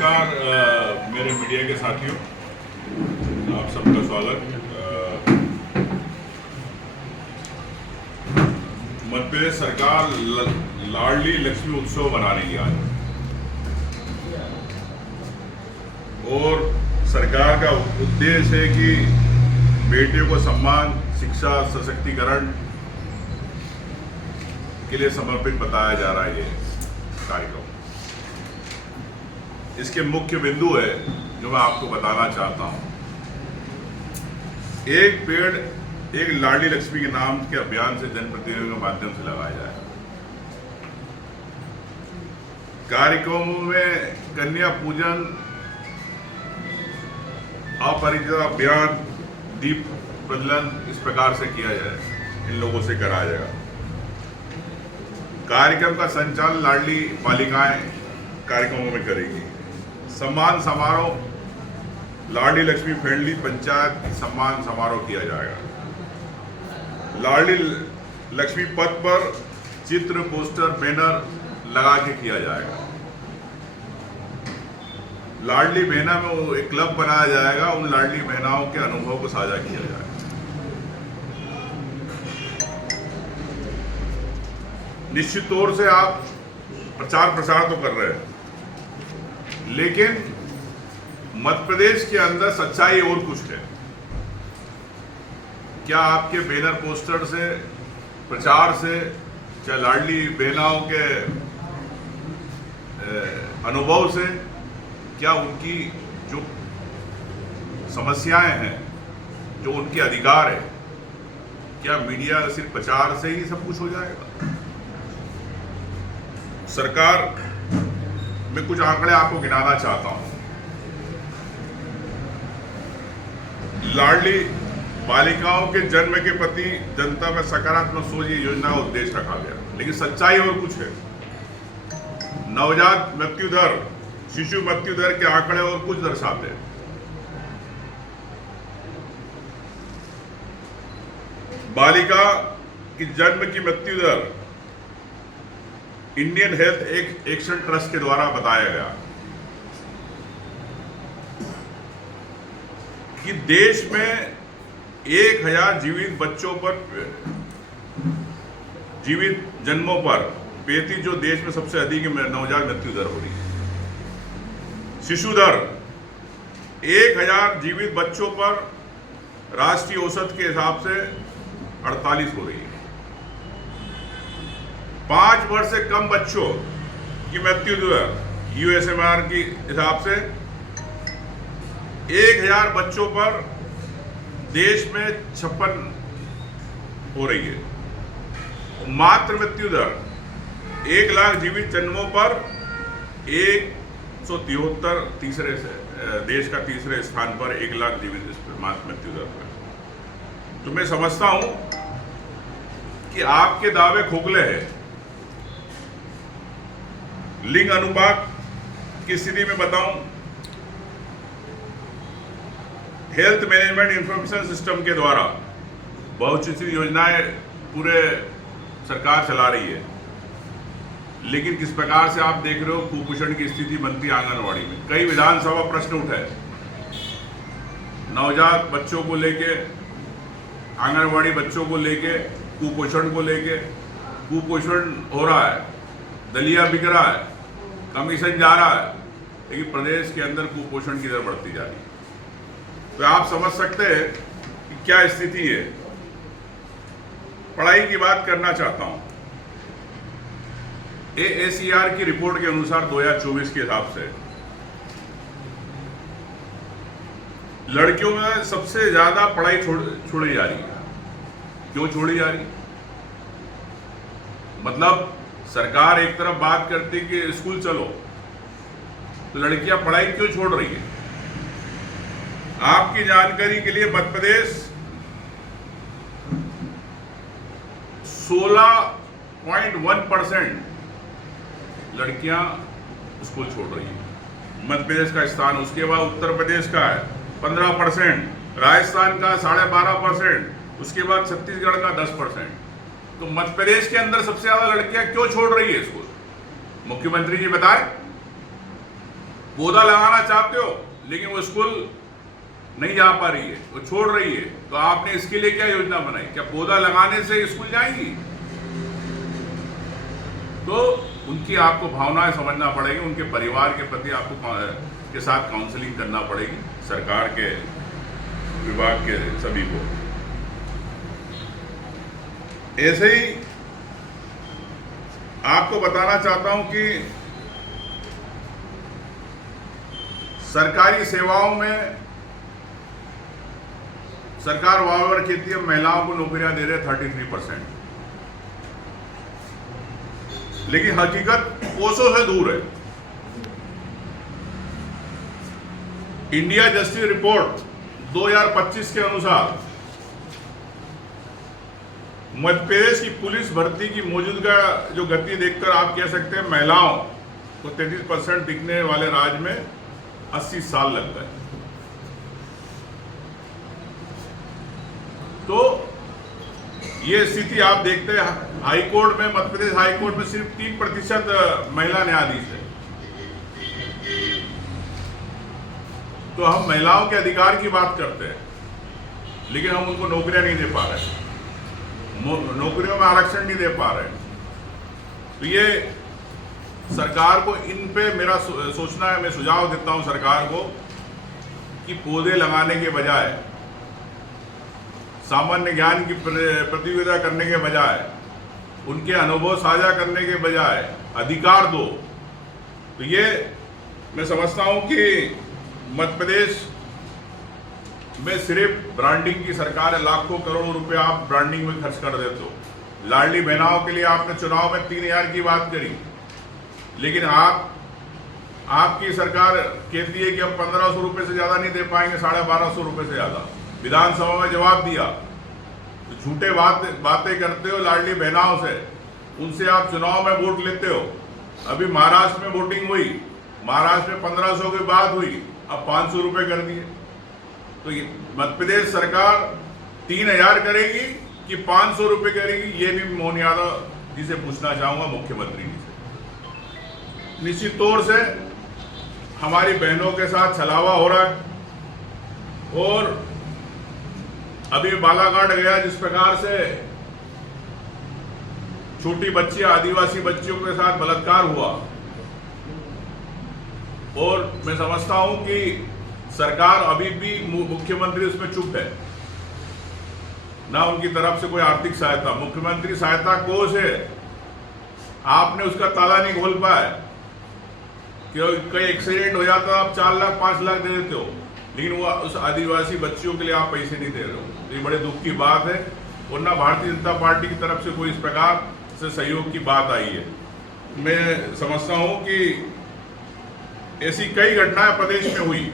नमस्कार मेरे मीडिया के साथियों, आप सबका स्वागत। मध्य प्रदेश सरकार लाडली लक्ष्मी उत्सव मना रही है आज, और सरकार का उद्देश्य है कि बेटियों को सम्मान, शिक्षा, सशक्तिकरण के लिए समर्पित बताया जा रहा है ये कार्यक्रम। इसके मुख्य बिंदु है जो मैं आपको बताना चाहता हूं। एक पेड़ एक लाडली लक्ष्मी के नाम के अभियान से जनप्रतिनिधियों के माध्यम से लगाया जाए। कार्यक्रमों में कन्या पूजन, अपरिचय अभियान, दीप प्रज्वलन इस प्रकार से किया जाए, इन लोगों से कराया जाएगा। कार्यक्रम का संचालन लाडली बालिकाएं कार्यक्रमों में करेगी। सम्मान समारोह लाडली लक्ष्मी फ्रेंडली पंचायत सम्मान समारोह किया जाएगा। लाडली लक्ष्मी पथ पर चित्र, पोस्टर, बैनर लगा के किया जाएगा। लाडली बहना में एक क्लब बनाया जाएगा, उन लाडली बहनाओं के अनुभव को साझा किया जाएगा। निश्चित तौर से आप प्रचार प्रसार तो कर रहे हैं, लेकिन मध्य प्रदेश के अंदर सच्चाई और कुछ है। क्या आपके बैनर पोस्टर से, प्रचार से, क्या लाडली बहनाओं के अनुभव से, क्या उनकी जो समस्याएं हैं, जो उनके अधिकार है, क्या मीडिया सिर्फ प्रचार से ही सब कुछ हो जाएगा? सरकार मैं कुछ आंकड़े आपको गिनाना चाहता हूं। लाडली बालिकाओं के जन्म के प्रति जनता में सकारात्मक सोच ये योजना का उद्देश्य रखा गया, लेकिन सच्चाई और कुछ है। नवजात मृत्यु दर, शिशु मृत्यु दर के आंकड़े और कुछ दर्शाते हैं। बालिका की जन्म की मृत्यु दर इंडियन हेल्थ एक्शन ट्रस्ट के द्वारा बताया गया कि देश में 1000 जीवित बच्चों पर, जीवित जन्मों पर 35 जो देश में सबसे अधिक नवजात मृत्यु दर हो रही है। शिशु दर 1000 जीवित बच्चों पर राष्ट्रीय औसत के हिसाब से 48 हो रही है। 5 वर्ष से कम बच्चों की मृत्यु दर USMR के हिसाब से 1000 बच्चों पर देश में 56 हो रही है। मातृ मृत्यु दर 1 लाख जीवित जन्मों पर 173, तीसरे से देश का तीसरे स्थान पर 1 लाख जीवित मातृ मृत्यु दर पर। तो मैं समझता हूं कि आपके दावे खोखले हैं। लिंग अनुपात की स्थिति में बताऊं, हेल्थ मैनेजमेंट इंफॉर्मेशन सिस्टम के द्वारा बहुचर्चित योजनाएं पूरे सरकार चला रही है, लेकिन किस प्रकार से आप देख रहे हो कुपोषण की स्थिति बनती है आंगनवाड़ी में। कई विधानसभा प्रश्न उठे नवजात बच्चों को लेके, आंगनवाड़ी बच्चों को लेके, कुपोषण को लेके। कुपोषण हो रहा है, दलिया बिक रहा है, कमीशन जा रहा है, लेकिन प्रदेश के अंदर कुपोषण की दर बढ़ती जा रही है। तो आप समझ सकते हैं कि क्या स्थिति है। पढ़ाई की बात करना चाहता हूं। AACR की रिपोर्ट के अनुसार 2024 के हिसाब से लड़कियों में सबसे ज्यादा पढ़ाई छोड़ी जा रही है। क्यों छोड़ी जा रही? मतलब सरकार एक तरफ बात करती कि स्कूल चलो, तो लड़कियां पढ़ाई क्यों छोड़ रही है? आपकी जानकारी के लिए मध्य प्रदेश 16.1% लड़कियां स्कूल छोड़ रही है, मध्य प्रदेश का स्थान। उसके बाद उत्तर प्रदेश का है 15%, राजस्थान का 12.5%, उसके बाद छत्तीसगढ़ का 10%। तो मध्य प्रदेश के अंदर सबसे ज्यादा लड़कियां क्यों छोड़ रही है स्कूल? मुख्यमंत्री जी बताएं। पौधा लगाना चाहते हो लेकिन वो स्कूल नहीं जा पा रही है, वो छोड़ रही है, तो आपने इसके लिए क्या योजना बनाई? क्या पौधा लगाने से स्कूल जाएंगी? तो उनकी आपको भावनाएं समझना पड़ेगी, उनके परिवार के प्रति आपको के साथ काउंसलिंग करना पड़ेगी, सरकार के विभाग के सभी को। ऐसे ही आपको बताना चाहता हूं कि सरकारी सेवाओं में सरकार वावर कहती है महिलाओं को नौकरियां दे रहे 33%, लेकिन हकीकत कोसों से दूर है। इंडिया जस्टिस रिपोर्ट 2025 के अनुसार मध्य प्रदेश की पुलिस भर्ती की मौजूदा जो गति देखकर आप कह सकते हैं महिलाओं को 33% टिकने वाले राज्य में 80 साल लग गए। तो ये स्थिति आप देखते हैं, हाईकोर्ट में, मध्य प्रदेश हाईकोर्ट में सिर्फ 3% महिला न्यायाधीश है। तो हम महिलाओं के अधिकार की बात करते हैं, लेकिन हम उनको नौकरियां नहीं दे पा रहे, नौकरियों में आरक्षण नहीं दे पा रहे। तो ये सरकार को इन पे मेरा सोचना है, मैं सुझाव देता हूं सरकार को कि पौधे लगाने के बजाय, सामान्य ज्ञान की प्रतियोगिता करने के बजाय, उनके अनुभव साझा करने के बजाय अधिकार दो। तो ये मैं समझता हूं कि मध्य प्रदेश में सिर्फ ब्रांडिंग की सरकार है, लाखों करोड़ों रुपए आप ब्रांडिंग में खर्च कर देते हो। लाडली बहनाओं के लिए आपने चुनाव में 3000 की बात करी, लेकिन आपकी सरकार कहती है कि हम 1500 रुपए से ज्यादा नहीं दे पाएंगे, 1250 रुपए से ज्यादा। विधानसभा में जवाब दिया, तो झूठे बातें करते हो लाडली बहनाओं से, उनसे आप चुनाव में वोट लेते हो। अभी महाराष्ट्र में वोटिंग हुई, महाराष्ट्र में 1500 की बात हुई, अब 500 रुपए कर दिए। तो मध्य प्रदेश सरकार 3000 करेगी कि 500 रुपए करेगी, ये भी मोहन यादव जी से पूछना चाहूंगा, मुख्यमंत्री जी से। निश्चित तौर से हमारी बहनों के साथ छलावा हो रहा है। और अभी बालाघाट गया, जिस प्रकार से छोटी बच्ची, आदिवासी बच्चियों के साथ बलात्कार हुआ, और मैं समझता हूं कि सरकार अभी भी, मुख्यमंत्री उसमें चुप है, ना उनकी तरफ से कोई आर्थिक सहायता, मुख्यमंत्री सहायता कोष है, आपने उसका ताला नहीं खोल पाया। कोई एक्सीडेंट हो जाता आप 4 लाख 5 लाख दे देते हो, लेकिन वो उस आदिवासी बच्चियों के लिए आप पैसे नहीं दे रहे हो। तो ये बड़े दुख की बात है, और ना भारतीय जनता पार्टी की तरफ से कोई इस प्रकार से सहयोग की बात आई है। मैं समझता हूं कि ऐसी कई घटनाएं प्रदेश में हुई।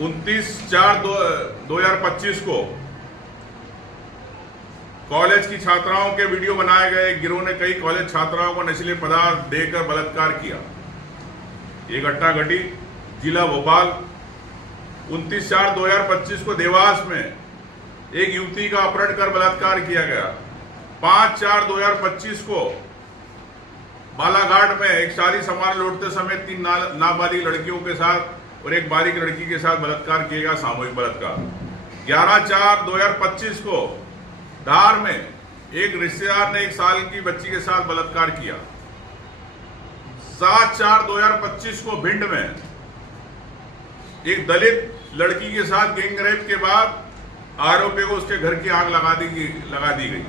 29/4/2025 को कॉलेज की छात्राओं के वीडियो बनाए गए, गिरोह ने कई कॉलेज छात्राओं को नशीले पदार्थ देकर बलात्कार किया। ये घटना घटी जिला भोपाल। 29/4/2025 को देवास में एक युवती का अपहरण कर बलात्कार किया गया। 5/4/2025 को बालाघाट में एक शादी समारोह लौटते समय 3 नाबालिग लड़कियों के साथ और एक बालिग लड़की के साथ बलात्कार किया गया, सामूहिक बलात्कार। 11/4/2025 को धार में एक रिश्तेदार ने 1 साल की बच्ची के साथ बलात्कार किया। 7/4/2025 को भिंड में एक दलित लड़की के साथ गैंगरेप के बाद आरोपी को उसके घर की आग लगा दी गई।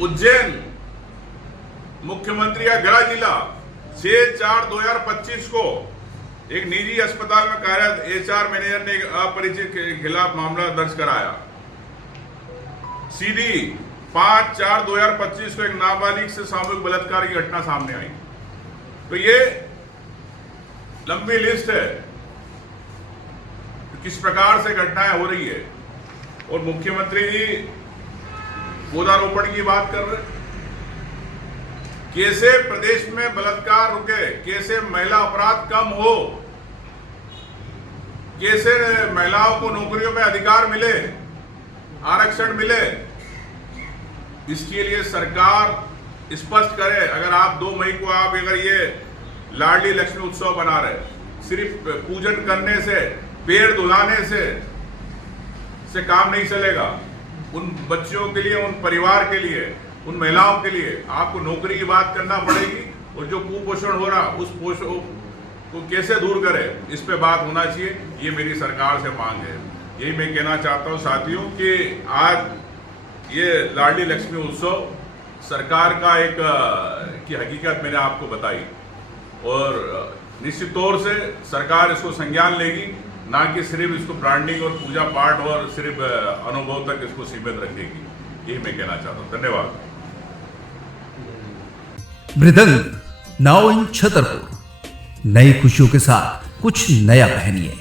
उज्जैन मुख्यमंत्री का गृह जिला 6/4/2025 को एक निजी अस्पताल में कार्यरत HR मैनेजर ने एक अपरिचित के खिलाफ मामला दर्ज कराया। सीधी 5/4/2025 को एक नाबालिग से सामूहिक बलात्कार की घटना सामने आई। तो ये लंबी लिस्ट है किस प्रकार से घटनाएं हो रही है। और मुख्यमंत्री जी पौधारोपण की बात कर रहे, कैसे प्रदेश में बलात्कार रुके, कैसे महिला अपराध कम हो, कैसे महिलाओं को नौकरियों में अधिकार मिले, आरक्षण मिले, इसके लिए सरकार स्पष्ट करें। अगर आप 2 मई को आप अगर ये लाडली लक्ष्मी उत्सव बना रहे, सिर्फ पूजन करने से, पेड़ धुलाने से काम नहीं चलेगा। उन बच्चों के लिए, उन परिवार के लिए, उन महिलाओं के लिए आपको नौकरी की बात करना पड़ेगी, और जो कुपोषण हो रहा उस पोषण को कैसे दूर करें, इस पे बात होना चाहिए। ये मेरी सरकार से मांग है। यही मैं कहना चाहता हूँ साथियों कि आज ये लाडली लक्ष्मी उत्सव सरकार का एक की हकीकत मैंने आपको बताई, और निश्चित तौर से सरकार इसको संज्ञान लेगी, ना कि सिर्फ इसको ब्रांडिंग और पूजा पाठ और सिर्फ अनुभव तक इसको सीमित रखेगी। यही मैं कहना चाहता हूँ। धन्यवाद। मृदंग नाउ इन छतरपुर, नई खुशियों के साथ कुछ नया पहनिए।